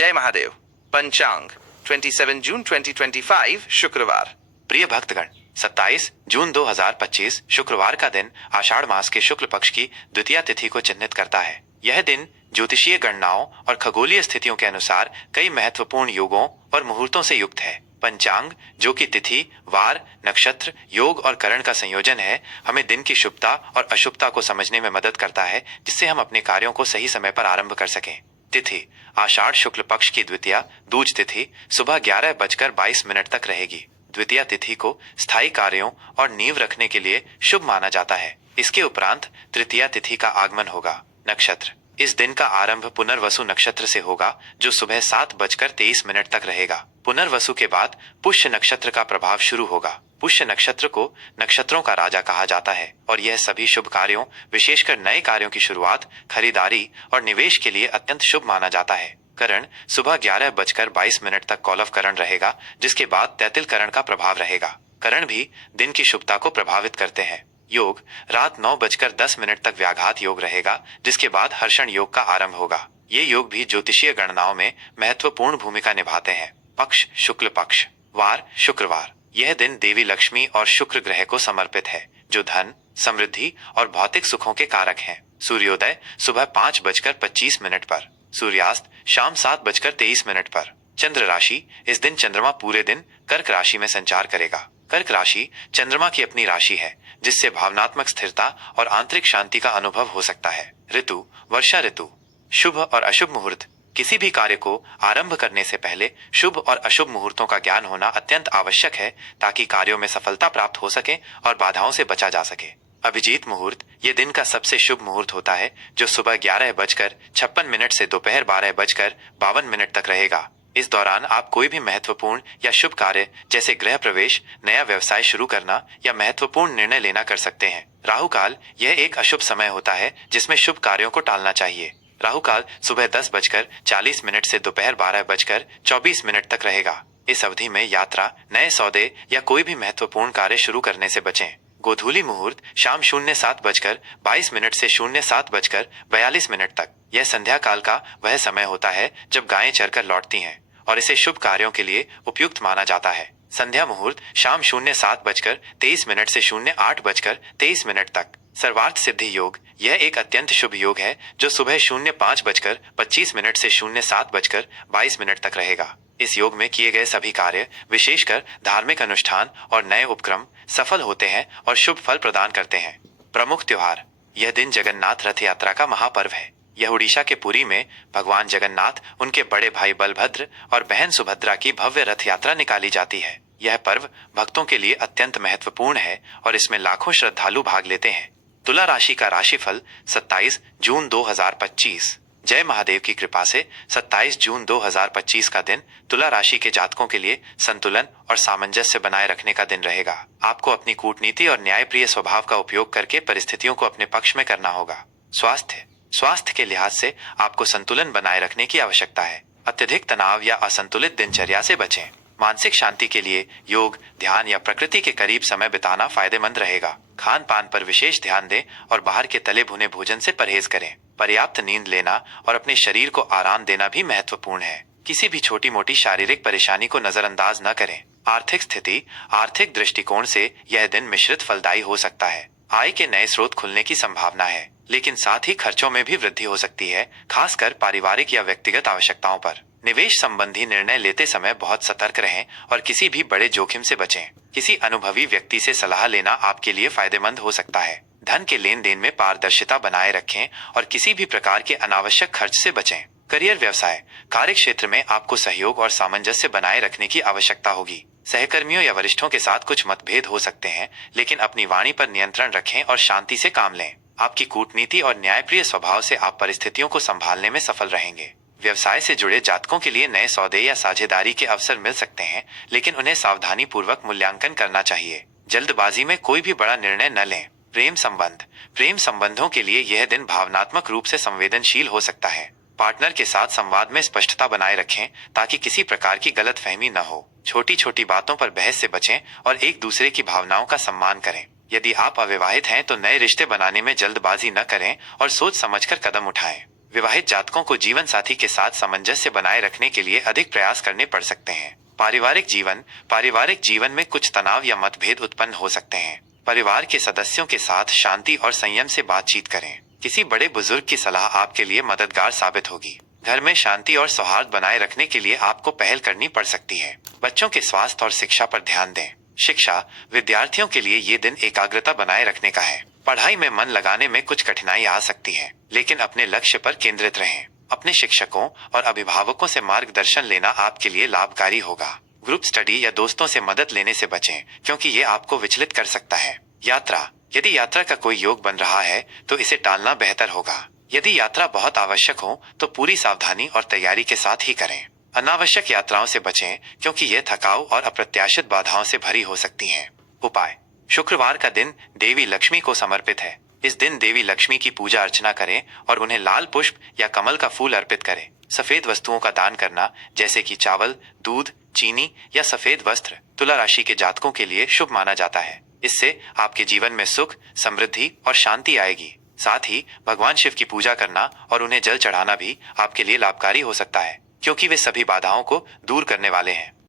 जय महादेव। पंचांग 27 जून 2025 शुक्रवार। प्रिय भक्तगण, 27 जून 2025 शुक्रवार का दिन आषाढ़ मास के शुक्ल पक्ष की द्वितीया तिथि को चिन्हित करता है। यह दिन ज्योतिषीय गणनाओं और खगोलीय स्थितियों के अनुसार कई महत्वपूर्ण योगों और मुहूर्तों से युक्त है। पंचांग, जो कि तिथि, वार, नक्षत्र, योग और करण का संयोजन है, हमें दिन की शुभता और अशुभता को समझने में मदद करता है, जिससे हम अपने कार्यों को सही समय पर आरंभ कर सकें। तिथि आषाढ़ शुक्ल पक्ष की द्वितीया दूज तिथि सुबह 11:22 तक रहेगी। द्वितीया तिथि को स्थायी कार्यों और नींव रखने के लिए शुभ माना जाता है। इसके उपरांत तृतीया तिथि का आगमन होगा। नक्षत्र इस दिन का आरंभ पुनर्वसु नक्षत्र से होगा, जो सुबह 7:23 तक रहेगा। पुनर्वसु के बाद पुष्य नक्षत्र का प्रभाव शुरू होगा। पुष्य नक्षत्र को नक्षत्रों का राजा कहा जाता है और यह सभी शुभ कार्यों, विशेषकर नए कार्यों की शुरुआत, खरीदारी और निवेश के लिए अत्यंत शुभ माना जाता है। करण सुबह 11:22 तक कौलव करण रहेगा, जिसके बाद तैतिल करण का प्रभाव रहेगा। करण भी दिन की शुभता को प्रभावित करते हैं। योग रात 9:10 तक व्याघात योग रहेगा, जिसके बाद हर्षण योग का आरंभ होगा। ये योग भी ज्योतिषीय गणनाओं में महत्वपूर्ण भूमिका निभाते हैं। पक्ष शुक्ल पक्ष। वार शुक्रवार। यह दिन देवी लक्ष्मी और शुक्र ग्रह को समर्पित है, जो धन, समृद्धि और भौतिक सुखों के कारक हैं। सूर्योदय सुबह 5:25 पर, सूर्यास्त शाम 7:23 पर। चंद्र राशि इस दिन चंद्रमा पूरे दिन कर्क राशि में संचार करेगा। कर्क राशि चंद्रमा की अपनी राशि है, जिससे भावनात्मक स्थिरता और आंतरिक शांति का अनुभव हो सकता है। ऋतु वर्षा ऋतु। शुभ और अशुभ मुहूर्त। किसी भी कार्य को आरंभ करने से पहले शुभ और अशुभ मुहूर्तों का ज्ञान होना अत्यंत आवश्यक है, ताकि कार्यों में सफलता प्राप्त हो सके और बाधाओं से बचा जा सके। अभिजीत मुहूर्त ये दिन का सबसे शुभ मुहूर्त होता है, जो सुबह 11:56 से दोपहर 12:52 तक रहेगा। इस दौरान आप कोई भी महत्वपूर्ण या शुभ कार्य, जैसे गृह प्रवेश, नया व्यवसाय शुरू करना या महत्वपूर्ण निर्णय लेना कर सकते हैं। राहु काल यह एक अशुभ समय होता है, जिसमें शुभ कार्यों को टालना चाहिए। राहु काल सुबह 10:40 से दोपहर 12:24 तक रहेगा। इस अवधि में यात्रा, नए सौदे या कोई भी महत्वपूर्ण कार्य शुरू करने से बचें। गोधूली मुहूर्त शाम 07:22 से 07:42 तक। यह संध्या काल का वह समय होता है जब गायें चरकर लौटती हैं और इसे शुभ कार्यों के लिए उपयुक्त माना जाता है। संध्या मुहूर्त शाम 07:23 से 08:23 तक। सर्वार्थ सिद्धि योग यह एक अत्यंत शुभ योग है, जो सुबह 05:25 से 07:22 तक रहेगा। इस योग में किए गए सभी कार्य, विशेषकर धार्मिक अनुष्ठान और नए उपक्रम, सफल होते हैं और शुभ फल प्रदान करते हैं। प्रमुख त्योहार। यह दिन जगन्नाथ रथ यात्रा का महापर्व है। यह उड़ीसा के पुरी में भगवान जगन्नाथ, उनके बड़े भाई बलभद्र और बहन सुभद्रा की भव्य रथ यात्रा निकाली जाती है। यह पर्व भक्तों के लिए अत्यंत महत्वपूर्ण है और इसमें लाखों श्रद्धालु भाग लेते हैं। तुला राशि का राशिफल 27 जून 2025। जय महादेव की कृपा से 27 जून 2025 का दिन तुला राशि के जातकों के लिए संतुलन और सामंजस्य बनाए रखने का दिन रहेगा। आपको अपनी कूटनीति और न्यायप्रिय स्वभाव का उपयोग करके परिस्थितियों को अपने पक्ष में करना होगा। स्वास्थ्य के लिहाज से आपको संतुलन बनाए रखने की आवश्यकता है। अत्यधिक तनाव या असंतुलित दिनचर्या से बचें। मानसिक शांति के लिए योग, ध्यान या प्रकृति के करीब समय बिताना फायदेमंद रहेगा। खान पान पर विशेष ध्यान दें और बाहर के तले भुने भोजन से परहेज करें। पर्याप्त नींद लेना और अपने शरीर को आराम देना भी महत्वपूर्ण है। किसी भी छोटी मोटी शारीरिक परेशानी को नजरअंदाज न करें। आर्थिक स्थिति। आर्थिक दृष्टिकोण से यह दिन मिश्रित फलदायी हो सकता है। आय के नए स्रोत खुलने की संभावना है, लेकिन साथ ही खर्चों में भी वृद्धि हो सकती है, खासकर पारिवारिक या व्यक्तिगत आवश्यकताओं पर। निवेश संबंधी निर्णय लेते समय बहुत सतर्क रहें और किसी भी बड़े जोखिम से बचें। किसी अनुभवी व्यक्ति से सलाह लेना आपके लिए फायदेमंद हो सकता है। धन के लेन देन में पारदर्शिता बनाए रखें और किसी भी प्रकार के अनावश्यक खर्च से बचें। करियर व्यवसाय। कार्य क्षेत्र में आपको सहयोग और सामंजस्य बनाए रखने की आवश्यकता होगी। सहकर्मियों या वरिष्ठों के साथ कुछ मतभेद हो सकते हैं, लेकिन अपनी वाणी पर नियंत्रण रखें और शांति से काम लें। आपकी कूटनीति और न्यायप्रिय स्वभाव से आप परिस्थितियों को संभालने में सफल रहेंगे। व्यवसाय से जुड़े जातकों के लिए नए सौदे या साझेदारी के अवसर मिल सकते हैं, लेकिन उन्हें सावधानी पूर्वक मूल्यांकन करना चाहिए। जल्दबाजी में कोई भी बड़ा निर्णय न लें। प्रेम संबंधों के लिए यह दिन भावनात्मक रूप से संवेदनशील हो सकता है। पार्टनर के साथ संवाद में स्पष्टता बनाए रखें, ताकि किसी प्रकार की गलतफहमी न हो। छोटी छोटी बातों पर बहस से बचें और एक दूसरे की भावनाओं का सम्मान करें। यदि आप अविवाहित हैं तो नए रिश्ते बनाने में जल्दबाजी न करें और सोच समझकर कदम उठाएं। विवाहित जातकों को जीवन साथी के साथ सामंजस्य बनाए रखने के लिए अधिक प्रयास करने पड़ सकते हैं। पारिवारिक जीवन में कुछ तनाव या मतभेद उत्पन्न हो सकते हैं। परिवार के सदस्यों के साथ शांति और संयम से बातचीत करें। किसी बड़े बुजुर्ग की सलाह आपके लिए मददगार साबित होगी। घर में शांति और सौहार्द बनाए रखने के लिए आपको पहल करनी पड़ सकती है। बच्चों के स्वास्थ्य और शिक्षा पर ध्यान दें। शिक्षा विद्यार्थियों के लिए ये दिन एकाग्रता बनाए रखने का है। पढ़ाई में मन लगाने में कुछ कठिनाई आ सकती है, लेकिन अपने लक्ष्य पर केंद्रित रहें। अपने शिक्षकों और अभिभावकों से मार्गदर्शन लेना आपके लिए लाभकारी होगा। ग्रुप स्टडी या दोस्तों से मदद लेने से बचें, क्योंकि ये आपको विचलित कर सकता है। यात्रा, यदि यात्रा का कोई योग बन रहा है तो इसे टालना बेहतर होगा। यदि यात्रा बहुत आवश्यक हो तो पूरी सावधानी और तैयारी के साथ ही करें। अनावश्यक यात्राओं से बचें, क्योंकि ये थकाऊ और अप्रत्याशित बाधाओं से भरी हो सकती हैं। उपाय, शुक्रवार का दिन देवी लक्ष्मी को समर्पित है। इस दिन देवी लक्ष्मी की पूजा अर्चना करें और उन्हें लाल पुष्प या कमल का फूल अर्पित करें। सफेद वस्तुओं का दान करना, जैसे कि चावल, दूध, चीनी या सफेद वस्त्र, तुला राशि के जातकों के लिए शुभ माना जाता है। इससे आपके जीवन में सुख, समृद्धि और शांति आएगी। साथ ही भगवान शिव की पूजा करना और उन्हें जल चढ़ाना भी आपके लिए लाभकारी हो सकता है, क्योंकि वे सभी बाधाओं को दूर करने वाले हैं।